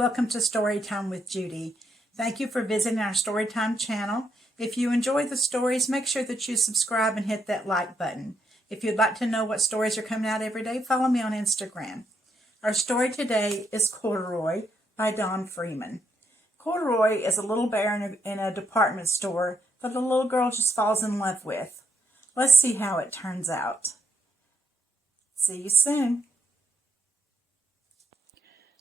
welcome to Storytime with Judy. Thank you for visiting our Storytime channel. If you enjoy the stories, make sure that you subscribe and hit that like button. If you'd like to know what stories are coming out every day, follow me on Instagram. Our story today is Corduroy by Don Freeman. Corduroy is a little bear in a department store that a little girl just falls in love with. Let's see how it turns out. See you soon.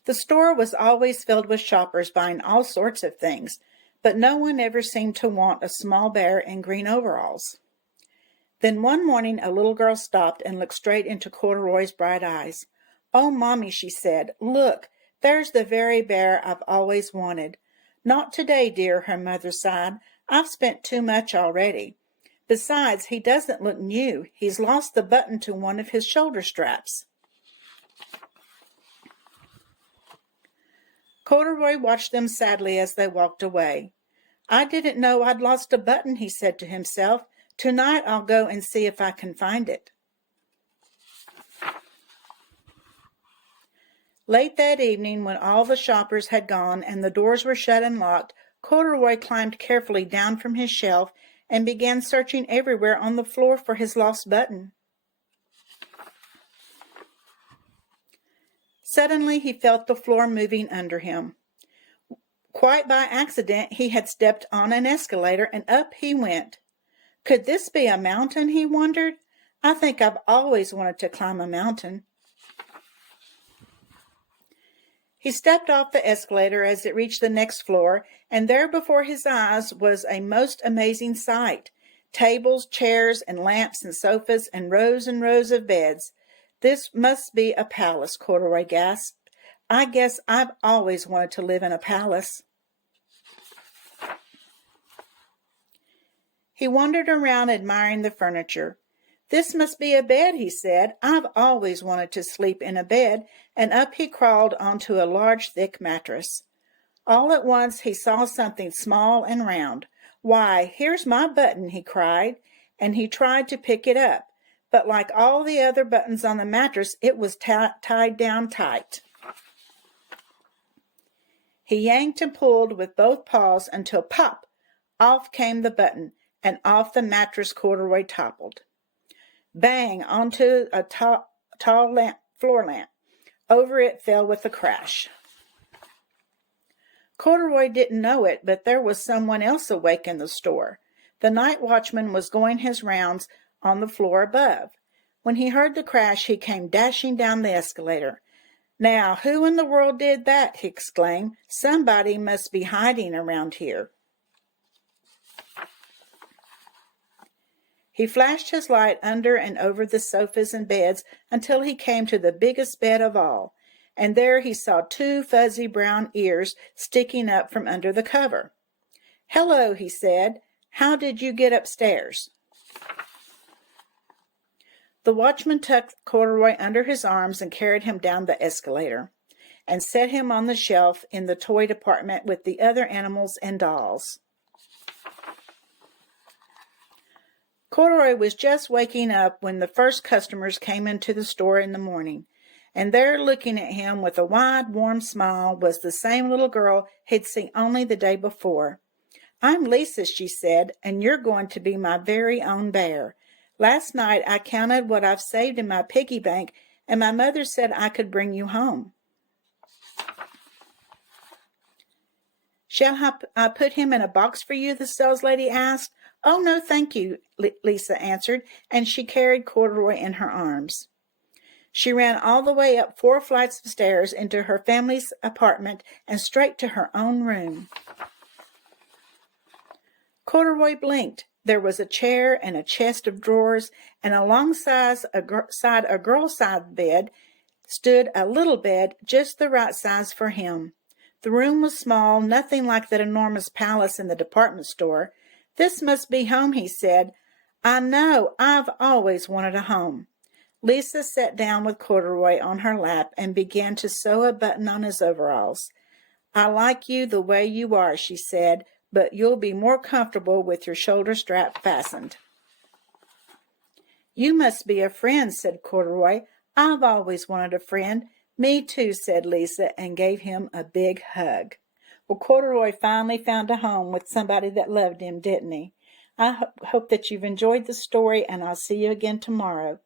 The store was always filled with shoppers buying all sorts of things, but no one ever seemed to want a small bear in green overalls. Then one morning a little girl stopped and looked straight into Corduroy's bright eyes. "Oh, Mommy," she said, "look, there's the very bear I've always wanted." "Not today, dear," her mother sighed. "I've spent too much already. Besides, he doesn't look new. He's lost the button to one of his shoulder straps." Corduroy watched them sadly as they walked away. "I didn't know I'd lost a button," he said to himself. "Tonight I'll go and see if I can find it." Late that evening, when all the shoppers had gone and the doors were shut and locked, Corduroy climbed carefully down from his shelf and began searching everywhere on the floor for his lost button. Suddenly he felt the floor moving under him. Quite by accident he had stepped on an escalator and up he went. Could this be a mountain, he wondered? I think I've always wanted to climb a mountain. He stepped off the escalator as it reached the next floor, and there before his eyes was a most amazing sight. Tables, chairs, and lamps and sofas, and rows of beds. "This must be a palace," Corduroy gasped. "I guess I've always wanted to live in a palace." He wandered around admiring the furniture. "This must be a bed," he said. "I've always wanted to sleep in a bed," and up he crawled onto a large, thick mattress. All at once he saw something small and round. "Why, here's my button," he cried, and he tried to pick it up. But like all the other buttons on the mattress, it was tied down tight. He yanked and pulled with both paws until pop! Off came the button, and off the mattress Corduroy toppled. Bang! Onto a tall floor lamp. Over it fell with a crash. Corduroy didn't know it, but there was someone else awake in the store. The night watchman was going his rounds on the floor above. When he heard the crash, he came dashing down the escalator. "Now, who in the world did that?" he exclaimed. "Somebody must be hiding around here." He flashed his light under and over the sofas and beds until he came to the biggest bed of all, and there he saw two fuzzy brown ears sticking up from under the cover. "Hello," he said. "How did you get upstairs?" The watchman tucked Corduroy under his arms and carried him down the escalator and set him on the shelf in the toy department with the other animals and dolls. Corduroy was just waking up when the first customers came into the store in the morning, and there looking at him with a wide, warm smile was the same little girl he'd seen only the day before. "I'm Lisa," she said, "and you're going to be my very own bear. Last night I counted what I've saved in my piggy bank, and my mother said I could bring you home." "Shall I put him in a box for you?" the saleslady asked. "Oh, no, thank you," Lisa answered, and she carried Corduroy in her arms. She ran all the way up 4 flights of stairs into her family's apartment and straight to her own room. Corduroy blinked. There was a chair and a chest of drawers, and alongside a girl-side bed stood a little bed just the right size for him. The room was small, nothing like that enormous palace in the department store. "This must be home," he said. "I know, I've always wanted a home." Lisa sat down with Corduroy on her lap and began to sew a button on his overalls. "I like you the way you are," she said, "but you'll be more comfortable with your shoulder strap fastened." "You must be a friend," said Corduroy. "I've always wanted a friend. Me too, said Lisa, and gave him a big hug. Well, Corduroy finally found a home with somebody that loved him, didn't he? I hope that you've enjoyed the story, and I'll see you again tomorrow.